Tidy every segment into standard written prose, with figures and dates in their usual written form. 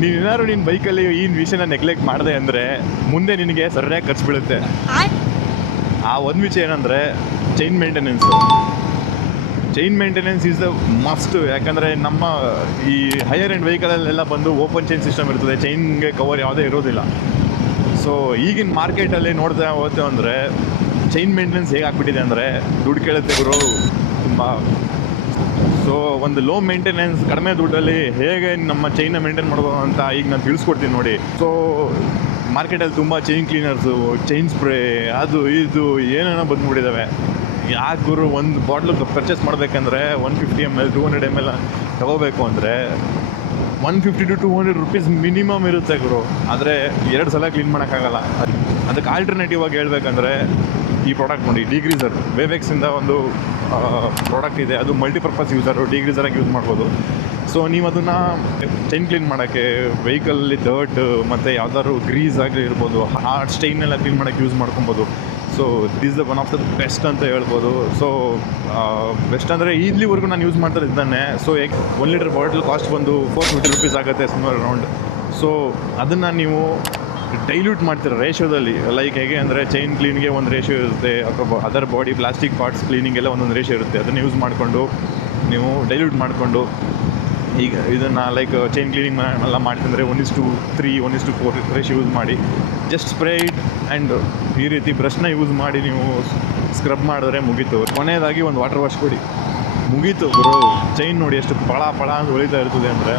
ನೀನೇನಾದ್ರು ನಿನ್ನ ಬೈಕಲ್ಲಿ ಈ ವಿಷಯನ ನೆಗ್ಲೆಕ್ಟ್ ಮಾಡಿದೆ ಅಂದರೆ ಮುಂದೆ ನಿನಗೆ ಸರಿಯಾಗಿ ಖರ್ಚು ಬೀಳುತ್ತೆ. ಆ ಒಂದು ವಿಷಯ ಏನಂದರೆ chain maintenance. Chain maintenance is the must. ಯಾಕಂದರೆ ನಮ್ಮ ಈ ಹೈಯರ್ ಆ್ಯಂಡ್ ವೆಹಿಕಲಲ್ಲೆಲ್ಲ ಬಂದು ಓಪನ್ ಚೈನ್ ಸಿಸ್ಟಮ್ ಇರ್ತದೆ, ಚೈನ್ಗೆ ಕವರ್ ಯಾವುದೇ ಇರೋದಿಲ್ಲ. ಸೊ ಈಗಿನ ಮಾರ್ಕೆಟಲ್ಲಿ ನೋಡ್ತಾ ಹೋಗ್ತೇವೆ ಅಂದರೆ ಚೈನ್ ಮೇಂಟೆನೆನ್ಸ್ ಹೇಗೆ ಆಗ್ಬಿಟ್ಟಿದೆ ಅಂದರೆ ದುಡ್ಡು ಕೇಳುತ್ತೆ ಗುರು ತುಂಬ. ಸೊ ಒಂದು ಲೋ ಮೇಂಟೆನೆನ್ಸ್ ಕಡಿಮೆ ದುಡ್ಡಲ್ಲಿ ಹೇಗೆ ನಮ್ಮ ಚೈನ್ನ ಮೇಂಟೈನ್ ಮಾಡ್ಬೋದು ಅಂತ ಈಗ ನಾನು ತಿಳಿಸ್ಕೊಡ್ತೀನಿ ನೋಡಿ. ಸೊ ಮಾರ್ಕೆಟಲ್ಲಿ ತುಂಬ ಚೈನ್ ಕ್ಲೀನರ್ಸು, ಚೈನ್ ಸ್ಪ್ರೇ, ಅದು ಇದು ಏನೇನೋ ಬಂದುಬಿಟ್ಟಿದ್ದಾವೆ. ಯಾಕೆ ಗುರು ಒಂದು ಬಾಟ್ಲು ಪರ್ಚೇಸ್ ಮಾಡಬೇಕಂದ್ರೆ 150 ml 200 ml ತಗೋಬೇಕು ಅಂದರೆ 150 to 200 rupees ಮಿನಿಮಮ್ ಇರುತ್ತೆ ಗುರು. ಆದರೆ 2 ಸಲ ಕ್ಲೀನ್ ಮಾಡೋಕ್ಕಾಗಲ್ಲ. ಅದಕ್ಕೆ ಆಲ್ಟರ್ನೇಟಿವ್ ಆಗಿ ಹೇಳ್ಬೇಕಂದ್ರೆ ಈ ಪ್ರಾಡಕ್ಟ್ ನೋಡಿ, ಡಿಗ್ರೀಸರ್. ವೇವೆಕ್ಸಿಂದ ಒಂದು ಪ್ರಾಡಕ್ಟ್ ಇದೆ, ಅದು ಮಲ್ಟಿಪರ್ಪಸ್ ಯೂಸರು, ಡಿಗ್ರೀಸರಾಗಿ ಯೂಸ್ ಮಾಡ್ಬೋದು. ಸೊ ನೀವು ಅದನ್ನು ಚೈನ್ ಕ್ಲೀನ್ ಮಾಡೋಕ್ಕೆ, ವೆಹಿಕಲಲ್ಲಿ ಡರ್ಟ್ ಮತ್ತು ಯಾವ್ದಾದ್ರು ಗ್ರೀಸ್ ಆಗಲಿ ಇರ್ಬೋದು, ಆ ಸ್ಟೈನೆಲ್ಲ ಕ್ಲೀನ್ ಮಾಡೋಕ್ಕೆ ಯೂಸ್ ಮಾಡ್ಕೊಬೋದು. So this the one of the best ಅಂತ ಹೇಳ್ಬೋದು. ಸೊ ಬೆಸ್ಟ್ ಅಂದರೆ ಇಲ್ಲಿವರೆಗೂ ನಾನು ಯೂಸ್ ಮಾಡ್ತಾ ಇದ್ದಾನೆ. ಸೊ 1 ಲೀಟರ್ ಬಾಟಲ್ ಕಾಸ್ಟ್ ಬಂದು 450 rupees ಆಗುತ್ತೆ ಸುಮಾರು ಅರೌಂಡ್. ಸೊ ಅದನ್ನು ನೀವು ಡೈಲ್ಯೂಟ್ ಮಾಡ್ತೀರ ರೇಷಿಯೋದಲ್ಲಿ. ಲೈಕ್ ಹೇಗೆ ಅಂದರೆ ಚೈನ್ ಕ್ಲೀನ್ಗೆ ಒಂದು ರೇಷಿಯೋ ಇರುತ್ತೆ, ಅಥವಾ ಅದರ್ ಬಾಡಿ ಪ್ಲಾಸ್ಟಿಕ್ ಪಾರ್ಟ್ಸ್ ಕ್ಲೀನಿಂಗೆಲ್ಲ ಒಂದೊಂದು ರೇಷಿಯೋ ಇರುತ್ತೆ. ಅದನ್ನು ಯೂಸ್ ಮಾಡಿಕೊಂಡು ನೀವು ಡೈಲ್ಯೂಟ್ ಮಾಡಿಕೊಂಡು ಈಗ ಇದನ್ನು ಲೈಕ್ ಚೈನ್ ಕ್ಲೀನಿಂಗ್ ಎಲ್ಲ ಮಾಡ್ತಿದ್ರೆ 1:3 1:4 ರೇಷಿಯೋ ಯೂಸ್ ಮಾಡಿ ಜಸ್ಟ್ ಸ್ಪ್ರೇ ಇಟ್ ಆ್ಯಂಡ್ ಈ ರೀತಿ ಬ್ರಷ್ನ ಯೂಸ್ ಮಾಡಿ ನೀವು ಸ್ಕ್ರಬ್ ಮಾಡಿದ್ರೆ ಮುಗೀತು. ಕೊನೆಯದಾಗಿ ಒಂದು ವಾಟರ್ ವಾಶ್ ಕೊಡಿ, ಮುಗೀತು ಗುರು. ಚೈನ್ ನೋಡಿ ಎಷ್ಟು ಪಳ ಅಂತ ಹೊಳಿತಾ ಇರ್ತದೆ ಅಂದರೆ.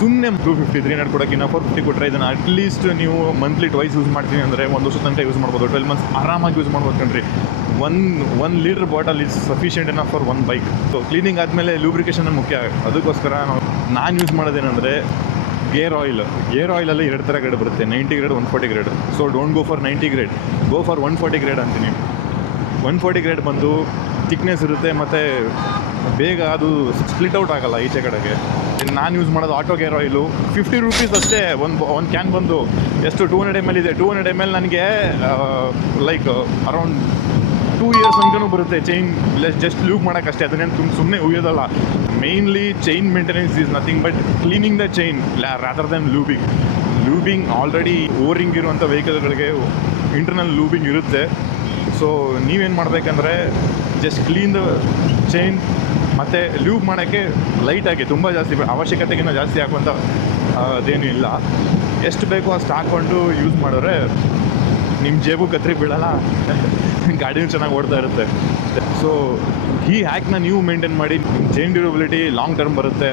ಸುಮ್ಮನೆ 250 300 ಕೊಡೋಕ್ಕಿಂತ 450 ಕೊಟ್ಟರೆ ಇದನ್ನು ಅಟ್ಲೀಸ್ಟ್ ನೀವು ಮಂತ್ಲಿ ಟ್ವೈಸ್ ಯೂಸ್ ಮಾಡ್ತೀನಿ ಅಂದರೆ 1 ವರ್ಷ ತನಕ ಯೂಸ್ ಮಾಡ್ಬೋದು. 12 months ಆರಾಮಾಗಿ ಯೂಸ್ ಮಾಡ್ಬೋದು ಕಣ್ರಿ. 1 litre bottle is sufficient enough for 1 bike. So cleaning ಆದಮೇಲೆ ಲೂಬ್ರಿಕೇಷನ್ ಮುಖ್ಯ. ಅದಕ್ಕೋಸ್ಕರ ನಾನು ಯೂಸ್ ಮಾಡೋದೇನೆಂದರೆ ಗೇರ್ ಆಯಿಲಲ್ಲಿ 2 ಥರ ಗ್ರೇಡ್ ಬರುತ್ತೆ, 90 grade 140 grade. So don't go for 90 grade, go for 140 grade ಅಂತೀನಿ. 140 ಗ್ರೇಡ್ ಬಂದು ಥಿಕ್ನೆಸ್ ಇರುತ್ತೆ ಮತ್ತು ಬೇಗ ಅದು ಸ್ಪ್ಲಿಟ್ ಔಟ್ ಆಗೋಲ್ಲ ಈಚೆ ಕಡೆಗೆ. ನಾನು ಯೂಸ್ ಮಾಡೋದು ಆಟೋ ಗೇರ್ ಆಯಿಲು, 50 rupees ಅಷ್ಟೇ. ಒಂದು ಕ್ಯಾನ್ ಬಂದು ಎಷ್ಟು 200 ml ಇದೆ. 200 ml ನನಗೆ ಲೈಕ್ ಅರೌಂಡ್ 2 years ತನಕನೂ ಬರುತ್ತೆ. ಚೈನ್ ಜಸ್ಟ್ ಲೂಪ್ ಮಾಡೋಕ್ಕಷ್ಟೇ, ಅದನ್ನೇನು ಸುಮ್ಮನೆ ಉಯ್ಯೋದಲ್ಲ. Mainly chain maintenance is nothing but cleaning the chain rather than lubing. Already O ring ಇರುವಂಥ ವೆಹಿಕಲ್ಗಳಿಗೆ ಇಂಟರ್ನಲ್ ಲೂಬಿಂಗ್ ಇರುತ್ತೆ. ಸೊ ನೀವೇನು ಮಾಡಬೇಕಂದ್ರೆ ಜಸ್ಟ್ ಕ್ಲೀನ್ ದ ಚೈನ್ ಮತ್ತು ಲೂಬ್ ಮಾಡೋಕ್ಕೆ ಲೈಟಾಗಿ, ತುಂಬ ಜಾಸ್ತಿ ಅವಶ್ಯಕತೆಗಿಂತ ಜಾಸ್ತಿ ಹಾಕುವಂಥ ಅದೇನೂ ಇಲ್ಲ. ಎಷ್ಟು ಬೇಕೋ ಅಷ್ಟು ಹಾಕ್ಕೊಂಡು ಯೂಸ್ ಮಾಡಿದ್ರೆ ನಿಮ್ಮ ಜೇಬು ಕತ್ರಿ ಬೀಳಲ್ಲ, ಗಾಡಿನೂ ಚೆನ್ನಾಗಿ ಓಡ್ತಾ ಇರುತ್ತೆ. ಸೊ ಈ ಹ್ಯಾಕ್ನ ನೀವು ಮೇಂಟೈನ್ ಮಾಡಿ, ನಿಮ್ಮ ಚೈನ್ ಡ್ಯೂರಬಿಲಿಟಿ ಲಾಂಗ್ ಟರ್ಮ್ ಬರುತ್ತೆ.